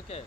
Okay.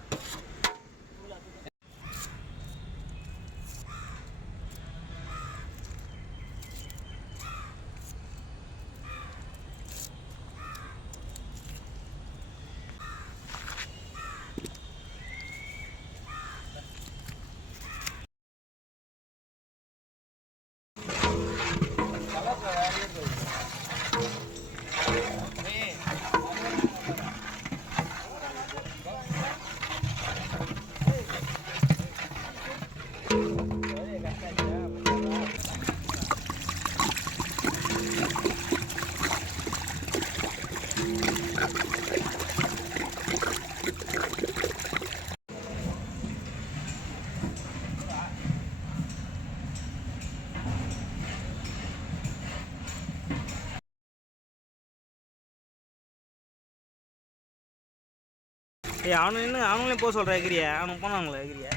ஏய் அவனுங்களே போக சொல்கிறேன் எகிரியா, அவனுக்கு போனாங்களே எகிரியா.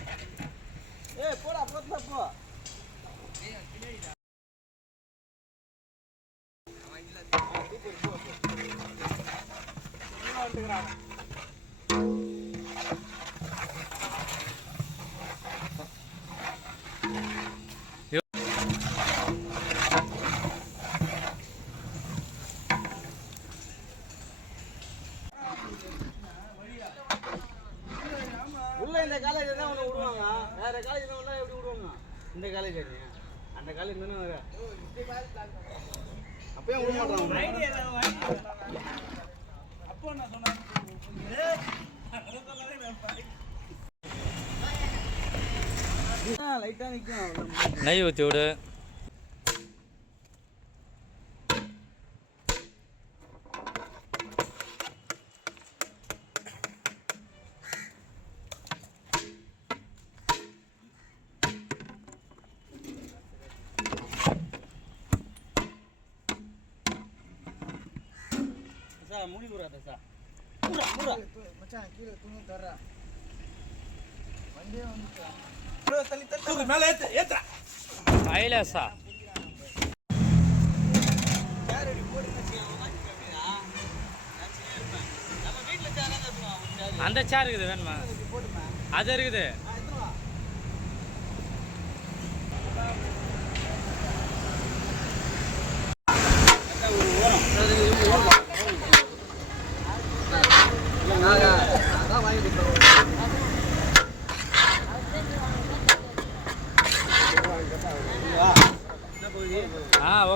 போடா போடா போ. இந்த காலேஜ் தான் ஒன்று விடுவாங்க, வேற காலேஜ் தான் எப்படி விடுவாங்க? இந்த காலேஜ் அந்த காலேஜ் தானே வேற அப்பயும் விட மாட்டாங்க. அப்போ நான் சொன்னேன் லைட்டாக நிற்கும், நெய் ஊற்றி விடு. முடி கூடாது சார். மச்சான் கீழே துணி தர்றா. வண்டியே வந்துட்டா. ப்ரோ தள்ளி தள்ளி மேலே ஏத்துறா. ஐலசா. யார் அடி போடு மச்சான் வாங்கி அப்படினா. நம்ம வீட்ல சேர் தான். அந்த சேர் இருக்குது வேணுமா? போடுமா. அது இருக்குது.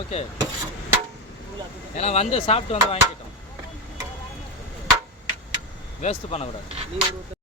ஓகே. ஏன்னா வந்து சாப்பிட்டு வந்து வாங்கிட்டோம், வேஸ்ட் பண்ணக்கூடாது.